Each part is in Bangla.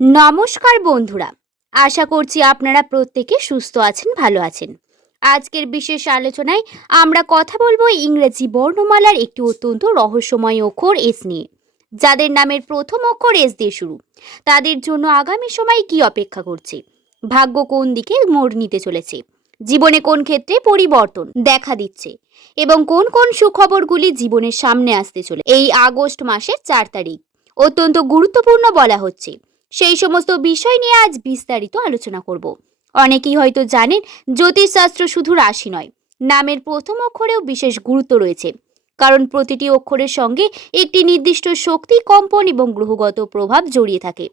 নমস্কার বন্ধুরা, আশা করছি আপনারা প্রত্যেকে সুস্থ আছেন, ভালো আছেন। আজকের বিশেষ আলোচনায় আমরা কথা বলবো ইংরেজি বর্ণমালার একটি অত্যন্ত রহস্যময় অক্ষর এস নিয়ে। যাদের নামের প্রথম অক্ষর এস দিয়ে শুরু, তাদের জন্য আগামী সময় কি অপেক্ষা করছে, ভাগ্য কোন দিকে মোড় নিতে চলেছে, জীবনে কোন ক্ষেত্রে পরিবর্তন দেখা দিচ্ছে এবং কোন কোন সুখবরগুলি জীবনের সামনে আসতে চলে। এই আগস্ট মাসের 4 তারিখ অত্যন্ত গুরুত্বপূর্ণ বলা হচ্ছে। সেই সমস্ত বিষয় নিয়ে আজ বিস্তারিত আলোচনা করব। অনেকেই হয়তো জানেন, জ্যোতিষশাস্ত্র শুধু রাশি নয়, নামের প্রথম অক্ষরেও বিশেষ গুরুত্ব রয়েছে। কারণ প্রতিটি অক্ষরের সঙ্গে একটি নির্দিষ্ট শক্তি, কম্পন এবং গ্রহগত প্রভাব জড়িয়ে থাকে।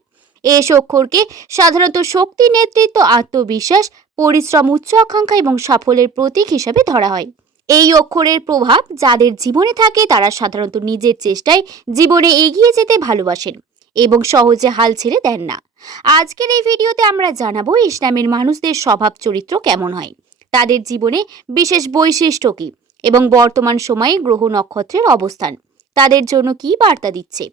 এই অক্ষরকে সাধারণত শক্তি, নেতৃত্ব, আত্মবিশ্বাস, পরিশ্রম, উচ্চ আকাঙ্ক্ষা এবং সাফল্যের প্রতীক হিসাবে ধরা হয়। এই অক্ষরের প্রভাব যাদের জীবনে থাকে তারা সাধারণত নিজের চেষ্টায় জীবনে এগিয়ে যেতে ভালোবাসেন এবং সহজে হাল ছেড়ে দেন না। আজকের এই ভিডিওতে আমরা জানাবো ইসলামের মানুষদের স্বভাব চরিত্র কেমন হয়, তাদের জীবনে বিশেষ বৈশিষ্ট্য কী এবং বর্তমান সময়ে গ্রহ নক্ষত্রের অবস্থান তাদের জন্য কী বার্তা দিচ্ছে।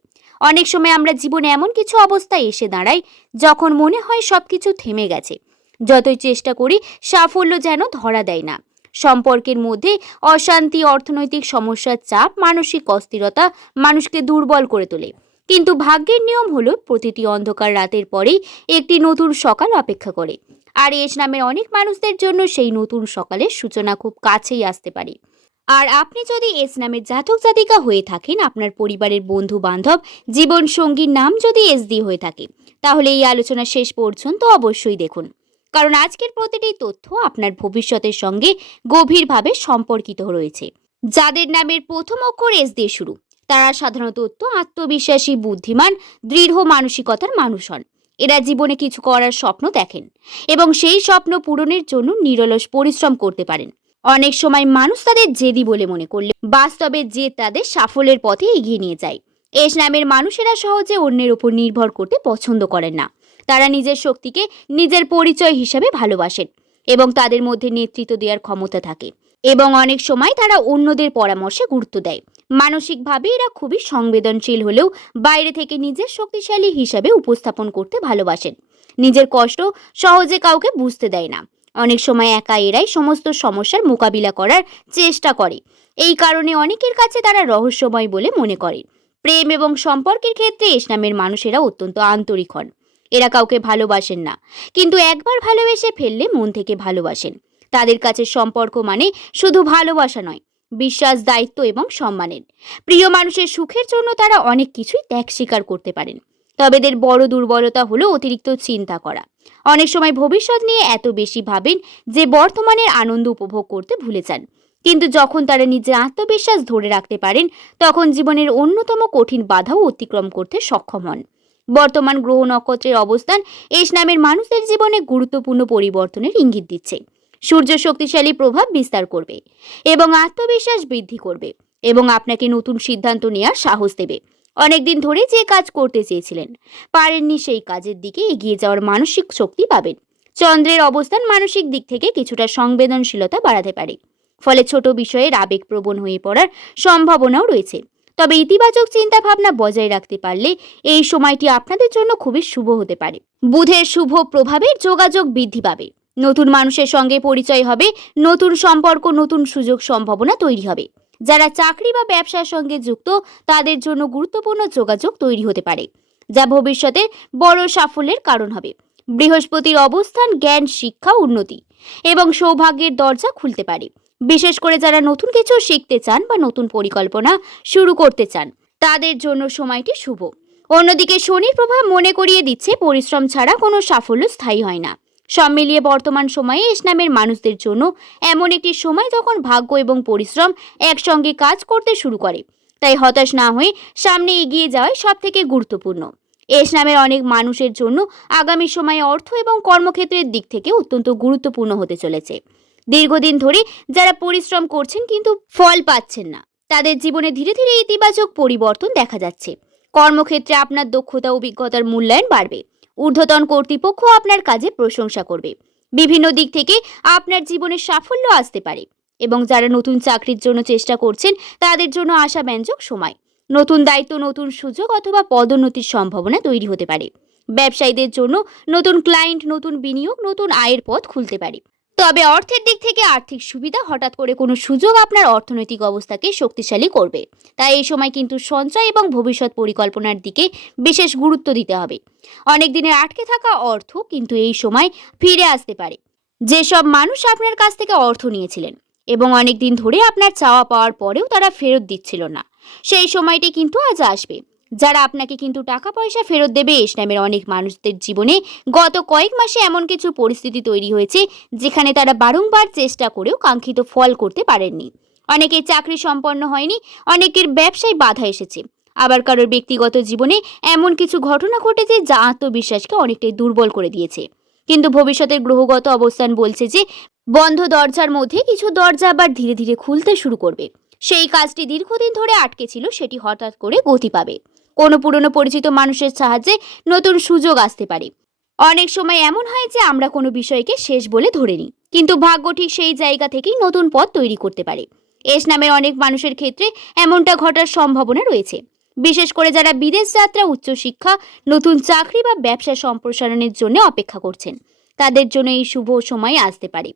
অনেক সময় আমরা জীবনে এমন কিছু অবস্থায় এসে দাঁড়াই যখন মনে হয় সবকিছু থেমে গেছে। যতই চেষ্টা করি সাফল্য যেন ধরা দেয় না। সম্পর্কের মধ্যে অশান্তি, অর্থনৈতিক সমস্যার চাপ, মানসিক অস্থিরতা মানুষকে দুর্বল করে তোলে। কিন্তু ভাগ্যের নিয়ম হলো প্রতিটি অন্ধকার রাতের পরেই একটি নতুন সকাল অপেক্ষা করে। আর এস নামের অনেক মানুষদের জন্য সেই নতুন সকালের সূচনা খুব কাছেই আসতে পারে। আর আপনি যদি এস নামের জাতক জাতিকা হয়ে থাকেন, আপনার পরিবারের বন্ধু বান্ধব, জীবন সঙ্গীর নাম যদি এস দিয়ে হয়ে থাকে, তাহলে এই আলোচনা শেষ পর্যন্ত অবশ্যই দেখুন। কারণ আজকের প্রতিটি তথ্য আপনার ভবিষ্যতের সঙ্গে গভীরভাবে সম্পর্কিত রয়েছে। যাদের নামের প্রথম অক্ষর এস দিয়ে শুরু, তারা সাধারণত আত্মবিশ্বাসী, বুদ্ধিমান, দৃঢ় মানসিকতার মানুষ হন। এরা জীবনে কিছু করার স্বপ্ন দেখেন এবং সেই স্বপ্ন পূরণের জন্য নিরলস পরিশ্রম করতে পারেন। অনেক সময় মানুষ তাদের জেদি বলে মনে করলে বাস্তবে জেদ তাদের সাফল্যের পথে এগিয়ে নিয়ে যায়। এস নামের মানুষেরা সহজে অন্যের উপর নির্ভর করতে পছন্দ করেন না। তারা নিজের শক্তিকে নিজের পরিচয় হিসাবে ভালোবাসেন এবং তাদের মধ্যে নেতৃত্ব দেওয়ার ক্ষমতা থাকে এবং অনেক সময় তারা অন্যদের পরামর্শে গুরুত্ব দেয়। মানসিকভাবে এরা খুবই সংবেদনশীল হলেও বাইরে থেকে নিজের শক্তিশালী হিসাবে উপস্থাপন করতে ভালোবাসেন। নিজের কষ্ট সহজে কাউকে বুঝতে দেয় না। অনেক সময় একা এরাই সমস্ত সমস্যার মোকাবিলা করার চেষ্টা করে। এই কারণে অনেকের কাছে তারা রহস্যময় বলে মনে করে। প্রেম এবং সম্পর্কের ক্ষেত্রে এস নামের মানুষেরা অত্যন্ত আন্তরিক হন। এরা কাউকে ভালোবাসেন না, কিন্তু একবার ভালোবেসে ফেললে মন থেকে ভালোবাসেন। তাদের কাছে সম্পর্ক মানে শুধু ভালোবাসা নয়, বিশ্বাস, দায়িত্ব এবং সম্মানের। প্রিয় মানুষের সুখের জন্য তারা অনেক কিছুই ত্যাগ স্বীকার করতে পারেন। তবে এদের বড় দুর্বলতা হলো অতিরিক্ত চিন্তা করা। অনেক সময় ভবিষ্যৎ নিয়ে এত বেশি ভাবেন যে বর্তমানের আনন্দ উপভোগ করতে ভুলে যান। কিন্তু যখন তারা নিজের আত্মবিশ্বাস ধরে রাখতে পারেন, তখন জীবনের অন্যতম কঠিন বাধাও অতিক্রম করতে সক্ষম হন। বর্তমান গ্রহ নক্ষত্রের অবস্থান এস নামের মানুষদের জীবনে গুরুত্বপূর্ণ পরিবর্তনের ইঙ্গিত দিচ্ছে। সূর্য শক্তিশালী প্রভাব বিস্তার করবে এবং আত্মবিশ্বাস বৃদ্ধি করবে এবং আপনাকে নতুন সিদ্ধান্ত নেওয়ার সাহস দেবে। অনেকদিন ধরে যে কাজ করতে চেয়েছিলেন পারেননি, সেই কাজের দিকে এগিয়ে যাওয়ার মানসিক শক্তি পাবেন। চন্দ্রের অবস্থান মানসিক দিক থেকে কিছুটা সংবেদনশীলতা বাড়াতে পারে, ফলে ছোট বিষয়ের আবেগপ্রবণ হয়ে পড়ার সম্ভাবনাও রয়েছে। তবে ইতিবাচক চিন্তা ভাবনা বজায় রাখতে পারলে এই সময়টি আপনাদের জন্য খুবই শুভ হতে পারে। বুধের শুভ প্রভাবে যোগাযোগ বৃদ্ধি পাবে, নতুন মানুষের সঙ্গে পরিচয় হবে, নতুন সম্পর্ক, নতুন সুযোগ সম্ভাবনা তৈরি হবে। যারা চাকরি বা ব্যবসার সঙ্গে যুক্ত তাদের জন্য গুরুত্বপূর্ণ যোগাযোগ তৈরি হতে পারে, যা ভবিষ্যতে বড় সাফল্যের কারণ হবে। বৃহস্পতির অবস্থান জ্ঞান, শিক্ষা, উন্নতি এবং সৌভাগ্যের দরজা খুলতে পারে। বিশেষ করে যারা নতুন কিছু শিখতে চান বা নতুন পরিকল্পনা শুরু করতে চান, তাদের জন্য সময়টি শুভ। অন্যদিকে শনির প্রভাব মনে করিয়ে দিচ্ছে পরিশ্রম ছাড়া কোনো সাফল্য স্থায়ী হয় না। সব মিলিয়ে বর্তমান সময়ে এস নামের মানুষদের জন্য এমন একটি সময় যখন ভাগ্য এবং পরিশ্রম একসঙ্গে কাজ করতে শুরু করে। তাই হতাশ না হয়ে সামনে এগিয়ে যাওয়াই সব থেকে গুরুত্বপূর্ণ। এস নামের অনেক মানুষের জন্য আগামী সময়ে অর্থ এবং কর্মক্ষেত্রের দিক থেকে অত্যন্ত গুরুত্বপূর্ণ হতে চলেছে। দীর্ঘদিন ধরে যারা পরিশ্রম করছেন কিন্তু ফল পাচ্ছেন না, তাদের জীবনে ধীরে ধীরে ইতিবাচক পরিবর্তন দেখা যাচ্ছে। কর্মক্ষেত্রে আপনার দক্ষতা, অভিজ্ঞতার মূল্যায়ন বাড়বে। ঊর্ধ্বতন কর্তৃপক্ষ আপনার কাজে প্রশংসা করবে। বিভিন্ন দিক থেকে আপনার জীবনে সাফল্য আসতে পারে এবং যারা নতুন চাকরির জন্য চেষ্টা করছেন তাদের জন্য আশাব্যঞ্জক সময়। নতুন দায়িত্ব, নতুন সুযোগ অথবা পদোন্নতির সম্ভাবনা তৈরি হতে পারে। ব্যবসায়ীদের জন্য নতুন ক্লায়েন্ট, নতুন বিনিয়োগ, নতুন আয়ের পথ খুলতে পারে। তবে অর্থের দিক থেকে আর্থিক সুবিধা, হঠাৎ করে কোনো সুযোগ আপনার অর্থনৈতিক অবস্থাকে শক্তিশালী করবে। তাই এই সময় কিন্তু সঞ্চয় এবং ভবিষ্যৎ পরিকল্পনার দিকে বিশেষ গুরুত্ব দিতে হবে। অনেক দিনের আটকে থাকা অর্থ কিন্তু এই সময় ফিরে আসতে পারে। যেসব মানুষ আপনার কাছ থেকে অর্থ নিয়েছিলেন এবং অনেক দিন ধরে আপনার চাওয়া পাওয়ার পরেও তারা ফেরত দিচ্ছিল না, সেই সময়টি কিন্তু আজ আসবে। যারা আপনাকে কিন্তু টাকা পয়সা ফেরত দেবে, এস নামের অনেক মানুষদের জীবনে গত কয়েক মাসে এমন কিছু পরিস্থিতি তৈরি হয়েছে যেখানে তারা বারংবার চেষ্টা করেও কাঙ্ক্ষিত ফল করতে পারেননি। অনেকের চাকরি সম্পন্ন হয়নি, অনেকের ব্যবসায় বাধা এসেছে, আবার কারোর ব্যক্তিগত জীবনে এমন কিছু ঘটনা ঘটেছে যা আত্মবিশ্বাসকে অনেকটাই দুর্বল করে দিয়েছে। কিন্তু ভবিষ্যতের গ্রহগত অবস্থান বলছে যে বন্ধ দরজার মধ্যে কিছু দরজা আবার ধীরে ধীরে খুলতে শুরু করবে। সেই কাজটি দীর্ঘদিন ধরে আটকে ছিল, সেটি হঠাৎ করে গতি পাবে। কোনো পুরনো পরিচিত মানুষের সাহায্যে নতুন সুযোগ আসতে পারে। অনেক সময় এমন হয় যে আমরা কোনো বিষয়কে শেষ বলে ধরে নিই, কিন্তু ভাগ্য ঠিক সেই জায়গা থেকেই নতুন পথ তৈরি করতে পারে। এস নামের অনেক মানুষের ক্ষেত্রে এমনটা ঘটার সম্ভাবনা রয়েছে, বিশেষ করে যারা বিদেশ যাত্রা, উচ্চশিক্ষা, নতুন চাকরি বা ব্যবসা সম্প্রসারণের জন্য অপেক্ষা করছেন। তাদের জন্য এই শুভ সময় আসতে পারে।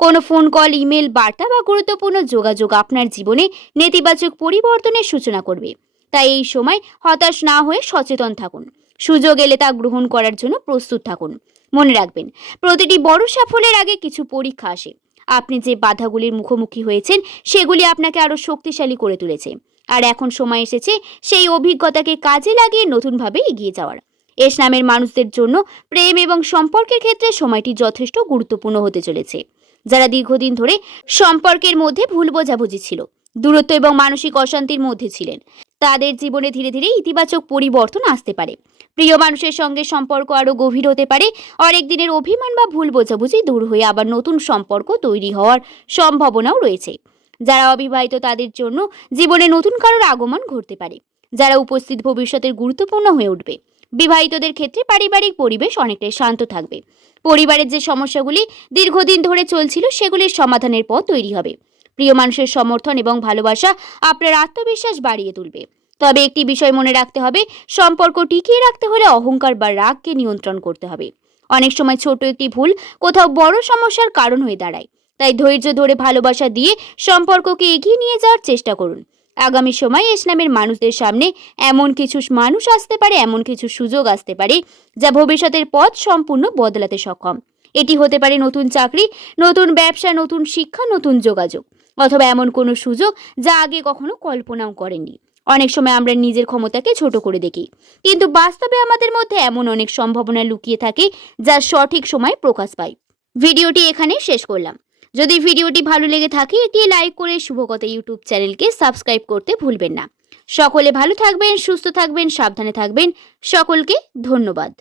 কোনো ফোন কল, ইমেল, বার্তা বা গুরুত্বপূর্ণ যোগাযোগ আপনার জীবনে নেতিবাচক পরিবর্তনের সূচনা করবে। তাই এই সময় হতাশ না হয়ে সচেতন থাকুন। সুযোগ এলে তা গ্রহণ করার জন্য প্রস্তুত থাকুন। মনে রাখবেন, প্রতিটি বড় সাফল্যের আগে কিছু পরীক্ষা আসে। আপনি যে বাধাগুলির মুখোমুখি হয়েছেন সেগুলি আপনাকে আরো শক্তিশালী করে তুলেছে। আর এখন সময় এসেছে সেই অভিজ্ঞতাকে কাজে লাগিয়ে নতুনভাবে এগিয়ে যাওয়ার। এস নামের মানুষদের জন্য প্রেম এবং সম্পর্কের ক্ষেত্রে সময়টি যথেষ্ট গুরুত্বপূর্ণ হতে চলেছে। যারা দীর্ঘদিন ধরে সম্পর্কের মধ্যে ভুল বোঝাবুঝি ছিল, দূরত্ব এবং মানসিক অশান্তির মধ্যে ছিলেন, তাদের জীবনে ধীরে ধীরে ইতিবাচক পরিবর্তন আসতে পারে। প্রিয় মানুষের সঙ্গে সম্পর্ক আরো গভীর হতে পারে। অনেক দিনের অভিমান বা ভুল বোঝাবুঝি দূর হয়ে আবার নতুন সম্পর্ক তৈরি হওয়ার সম্ভাবনাও রয়েছে। যারা অবিবাহিত তাদের জন্য জীবনে নতুন কারোর আগমন ঘটতে পারে, যারা উপস্থিত ভবিষ্যতের গুরুত্বপূর্ণ হয়ে উঠবে। বিবাহিতদের ক্ষেত্রে পারিবারিক পরিবেশ অনেকটাই শান্ত থাকবে। পরিবারের যে সমস্যাগুলি দীর্ঘদিন ধরে চলছিল সেগুলির সমাধানের পথ তৈরি হবে। প্রিয় মানুষের সমর্থন এবং ভালোবাসা আপনার আত্মবিশ্বাস বাড়িয়ে তুলবে। তবে একটি বিষয় মনে রাখতে হবে, সম্পর্ক টিকিয়ে রাখতে হলে অহংকার বা রাগকে নিয়ন্ত্রণ করতে হবে। অনেক সময় ছোট একটি ভুল কোথাও বড় সমস্যার কারণ হয়ে দাঁড়ায়। তাই ধৈর্য ধরে ভালোবাসা দিয়ে সম্পর্ককে এগিয়ে নিয়ে যাওয়ার চেষ্টা করুন। আগামী সময়ে ইসলামের মানুষদের সামনে এমন কিছু মানুষ আসতে পারে, এমন কিছু সুযোগ আসতে পারে যা ভবিষ্যতের পথ সম্পূর্ণ বদলাতে সক্ষম। এটি হতে পারে নতুন চাকরি, নতুন ব্যবসা, নতুন শিক্ষা, নতুন যোগাযোগ, অথবা এমন কোনো সুযোগ যা আগে কখনো কল্পনাও করেননি। অনেক সময় আমরা নিজের ক্ষমতাকে ছোট করে দেখি, কিন্তু বাস্তবে আমাদের মধ্যে এমন অনেক সম্ভাবনা লুকিয়ে থাকে যা সঠিক সময় প্রকাশ পায়। ভিডিওটি এখানে শেষ করলাম। যদি ভিডিওটি ভালো লেগে থাকে একটি লাইক করে শুভকথা ইউটিউব চ্যানেলকে সাবস্ক্রাইব করতে ভুলবেন না। সকলে ভালো থাকবেন, সুস্থ থাকবেন, সাবধানে থাকবেন। সকলকে ধন্যবাদ।